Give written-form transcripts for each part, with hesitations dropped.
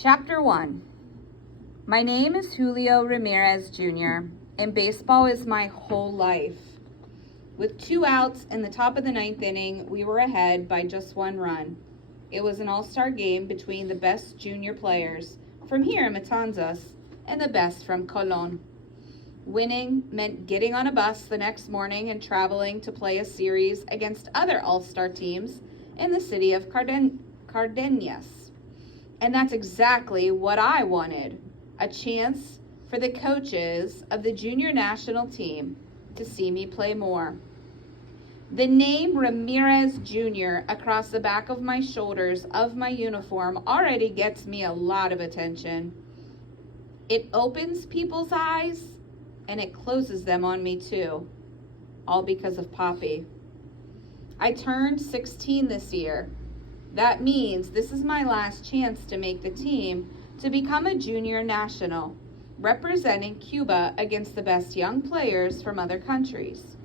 Chapter 1. My name is Julio Ramirez Jr., and baseball is my whole life. With 2 outs in the top of the 9th inning, we were ahead by just 1 run. It was an all-star game between the best junior players from here in Matanzas and the best from Colon. Winning meant getting on a bus the next morning and traveling to play a series against other all-star teams in the city of Cardenas. And that's exactly what I wanted, a chance for the coaches of the junior national team to see me play more. The name Ramirez Jr. across the back of my shoulders of my uniform already gets me a lot of attention. It opens people's eyes and it closes them on me too, all because of Papi. I turned 16 this year. That means this is my last chance to make the team to become a junior national, representing Cuba against the best young players from other countries.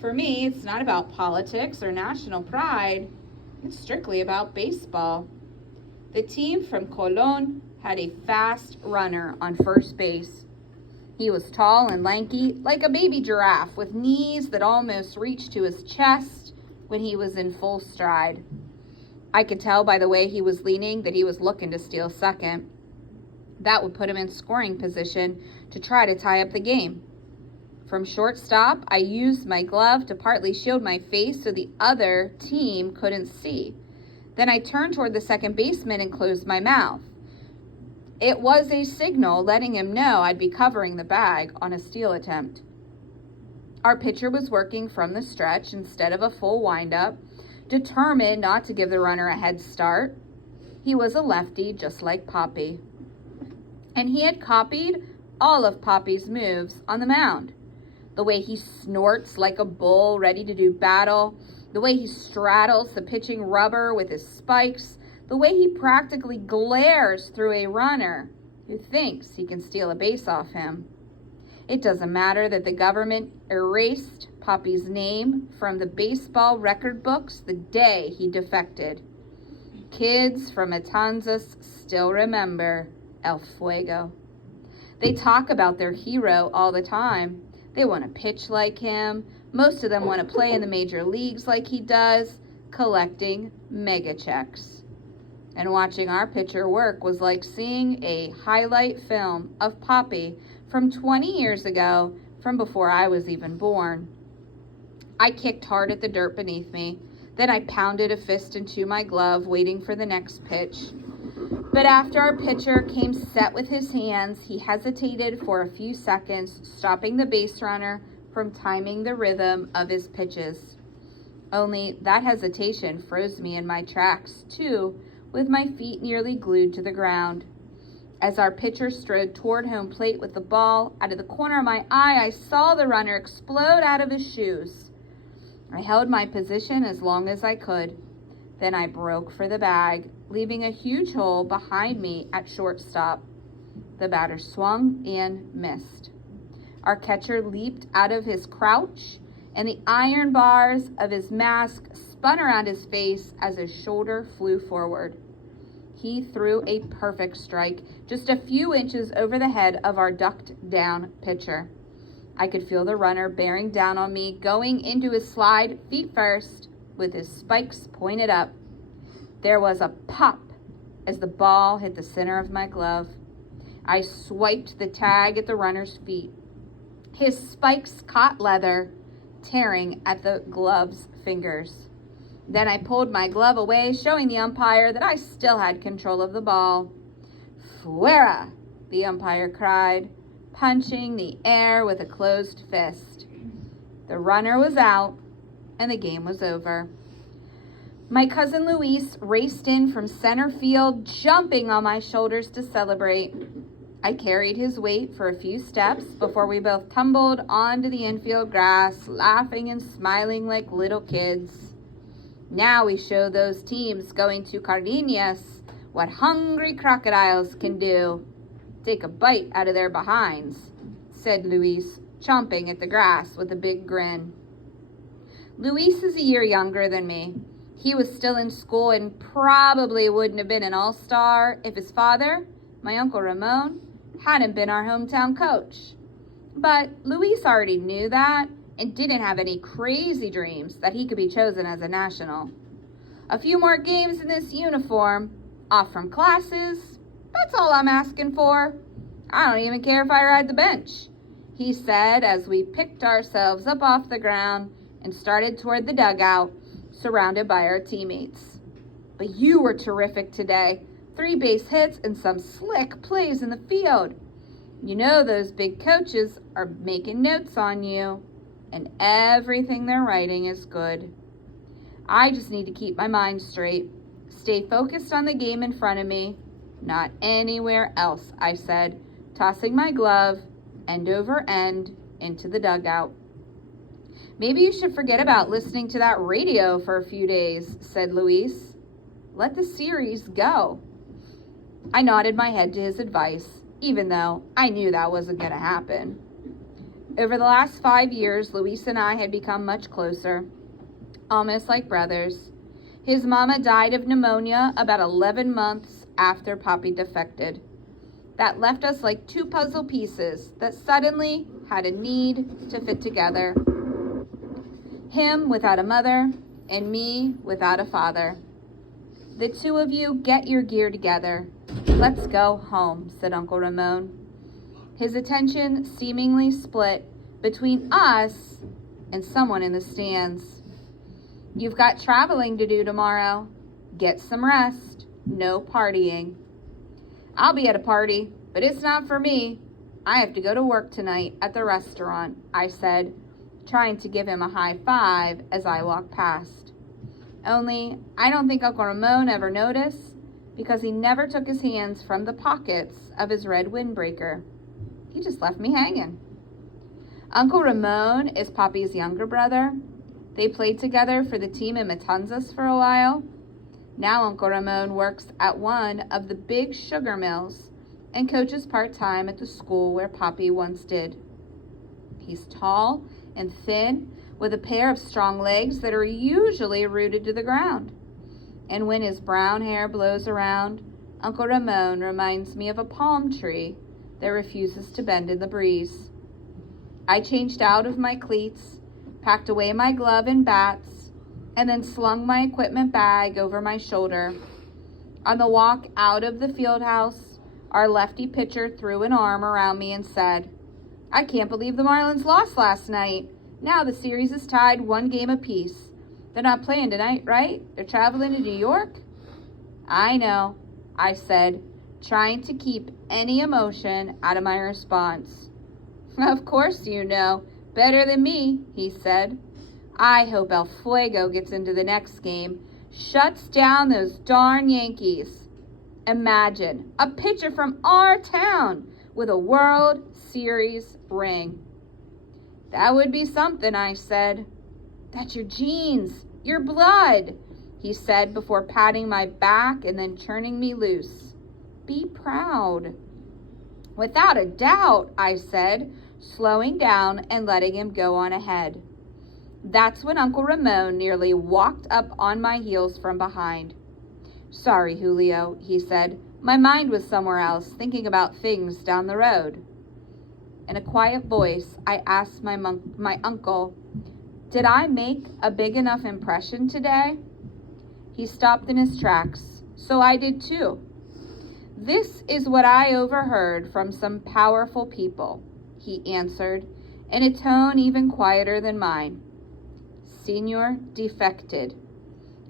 For me, it's not about politics or national pride. It's strictly about baseball. The team from Colon had a fast runner on first base. He was tall and lanky, like a baby giraffe, with knees that almost reached to his chest when he was in full stride. I could tell by the way he was leaning that he was looking to steal second. That would put him in scoring position to try to tie up the game. From shortstop, I used my glove to partly shield my face so the other team couldn't see. Then I turned toward the second baseman and closed my mouth. It was a signal letting him know I'd be covering the bag on a steal attempt. Our pitcher was working from the stretch instead of a full windup, determined not to give the runner a head start. He was a lefty, just like Papi. And he had copied all of Papi's moves on the mound. The way he snorts like a bull ready to do battle, the way he straddles the pitching rubber with his spikes, the way he practically glares through a runner who thinks he can steal a base off him. It doesn't matter that the government erased Papi's name from the baseball record books the day he defected. Kids from Matanzas still remember El Fuego. They talk about their hero all the time. They want to pitch like him. Most of them want to play in the major leagues like he does, collecting mega checks. And watching our pitcher work was like seeing a highlight film of Papi from 20 years ago, from before I was even born. I kicked hard at the dirt beneath me. Then I pounded a fist into my glove, waiting for the next pitch. But after our pitcher came set with his hands, he hesitated for a few seconds, stopping the base runner from timing the rhythm of his pitches. Only that hesitation froze me in my tracks, too, with my feet nearly glued to the ground. As our pitcher strode toward home plate with the ball, out of the corner of my eye, I saw the runner explode out of his shoes. I held my position as long as I could. Then I broke for the bag, leaving a huge hole behind me at shortstop. The batter swung and missed. Our catcher leaped out of his crouch, and the iron bars of his mask spun around his face as his shoulder flew forward. He threw a perfect strike, just a few inches over the head of our ducked down pitcher. I could feel the runner bearing down on me, going into his slide feet first, with his spikes pointed up. There was a pop as the ball hit the center of my glove. I swiped the tag at the runner's feet. His spikes caught leather, tearing at the glove's fingers. Then I pulled my glove away, showing the umpire that I still had control of the ball. "Fuera!" the umpire cried, punching the air with a closed fist. The runner was out, and the game was over. My cousin Luis raced in from center field, jumping on my shoulders to celebrate. I carried his weight for a few steps before we both tumbled onto the infield grass, laughing and smiling like little kids. Now we show those teams going to Cardenas what hungry crocodiles can do. Take a bite out of their behinds, said Luis, chomping at the grass with a big grin. Luis is a year younger than me. He was still in school and probably wouldn't have been an all-star if his father, my Uncle Ramon, hadn't been our hometown coach. But Luis already knew that and didn't have any crazy dreams that he could be chosen as a national. A few more games in this uniform, off from classes, that's all I'm asking for. I don't even care if I ride the bench, he said as we picked ourselves up off the ground and started toward the dugout, surrounded by our teammates. But you were terrific today. 3 base hits and some slick plays in the field. You know those big coaches are making notes on you, and everything they're writing is good. I just need to keep my mind straight, stay focused on the game in front of me, not anywhere else, I said, tossing my glove end over end into the dugout. Maybe you should forget about listening to that radio for a few days, said Luis. Let the series go. I nodded my head to his advice, even though I knew that wasn't going to happen. Over the last 5 years, Luis and I had become much closer, almost like brothers. His mama died of pneumonia about 11 months after Papi defected. That left us like 2 puzzle pieces that suddenly had a need to fit together. Him without a mother, and me without a father. The 2 of you get your gear together. Let's go home, said Uncle Ramon. His attention seemingly split between us and someone in the stands. You've got traveling to do tomorrow. Get some rest. No partying. I'll be at a party, but it's not for me. I have to go to work tonight at the restaurant, I said, trying to give him a high five as I walked past. Only, I don't think Uncle Ramon ever noticed because he never took his hands from the pockets of his red windbreaker. He just left me hanging. Uncle Ramon is Papi's younger brother. They played together for the team in Matanzas for a while. Now Uncle Ramon works at one of the big sugar mills and coaches part-time at the school where Papi once did. He's tall and thin with a pair of strong legs that are usually rooted to the ground. And when his brown hair blows around, Uncle Ramon reminds me of a palm tree that refuses to bend in the breeze. I changed out of my cleats, packed away my glove and bats, and then slung my equipment bag over my shoulder. On the walk out of the field house, our lefty pitcher threw an arm around me and said, I can't believe the Marlins lost last night. Now the series is tied 1 game apiece. They're not playing tonight, right? They're traveling to New York? I know, I said, trying to keep any emotion out of my response. Of course you know. Better than me, he said. I hope El Fuego gets into the next game, shuts down those darn Yankees. Imagine, a pitcher from our town with a World Series ring. That would be something, I said. That's your genes, your blood, he said before patting my back and then turning me loose. Be proud. Without a doubt, I said, slowing down and letting him go on ahead. That's when Uncle Ramon nearly walked up on my heels from behind. Sorry, Julio, he said. My mind was somewhere else, thinking about things down the road. In a quiet voice, I asked my uncle, did I make a big enough impression today? He stopped in his tracks, so I did too. This is what I overheard from some powerful people, he answered, in a tone even quieter than mine. Senior defected.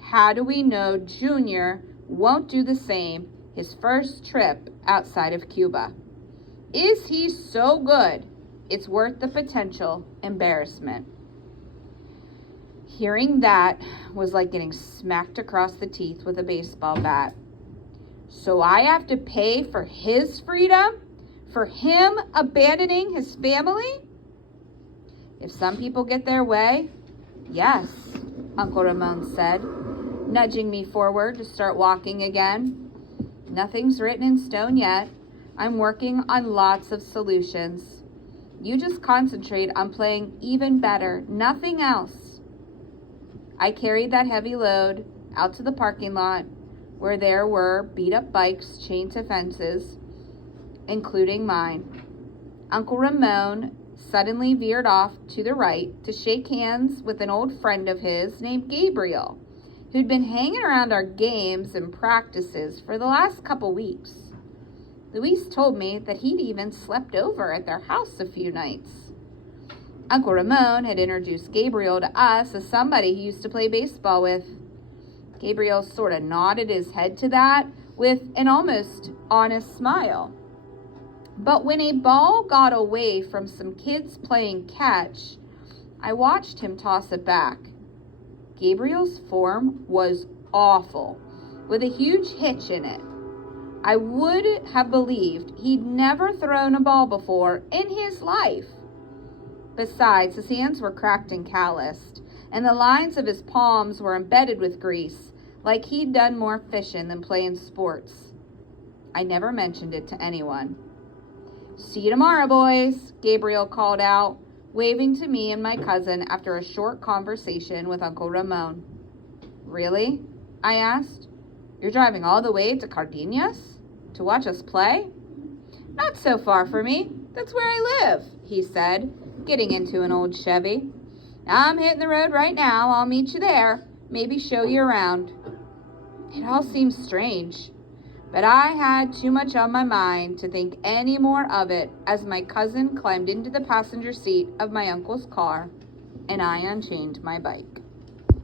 How do we know Junior won't do the same his first trip outside of Cuba? Is he so good? It's worth the potential embarrassment. Hearing that was like getting smacked across the teeth with a baseball bat. So I have to pay for his freedom? For him abandoning his family? If some people get their way, yes, Uncle Ramon said, nudging me forward to start walking again. Nothing's written in stone yet. I'm working on lots of solutions. You just concentrate on playing even better, nothing else. I carried that heavy load out to the parking lot where there were beat-up bikes chained to fences, including mine. Uncle Ramon suddenly veered off to the right to shake hands with an old friend of his named Gabriel, who'd been hanging around our games and practices for the last couple weeks. Luis told me that he'd even slept over at their house a few nights. Uncle Ramon had introduced Gabriel to us as somebody he used to play baseball with. Gabriel sort of nodded his head to that with an almost honest smile. But when a ball got away from some kids playing catch, I watched him toss it back. Gabriel's form was awful, with a huge hitch in it. I would have believed he'd never thrown a ball before in his life. Besides, his hands were cracked and calloused, and the lines of his palms were embedded with grease, like he'd done more fishing than playing sports. I never mentioned it to anyone. "See you tomorrow, boys," Gabriel called out, waving to me and my cousin after a short conversation with Uncle Ramon. "Really?" I asked. "You're driving all the way to Cardenas to watch us play?" "Not so far from me. That's where I live," he said, getting into an old Chevy. "I'm hitting the road right now. I'll meet you there. Maybe show you around." It all seemed strange, but I had too much on my mind to think any more of it as my cousin climbed into the passenger seat of my uncle's car and I unchained my bike.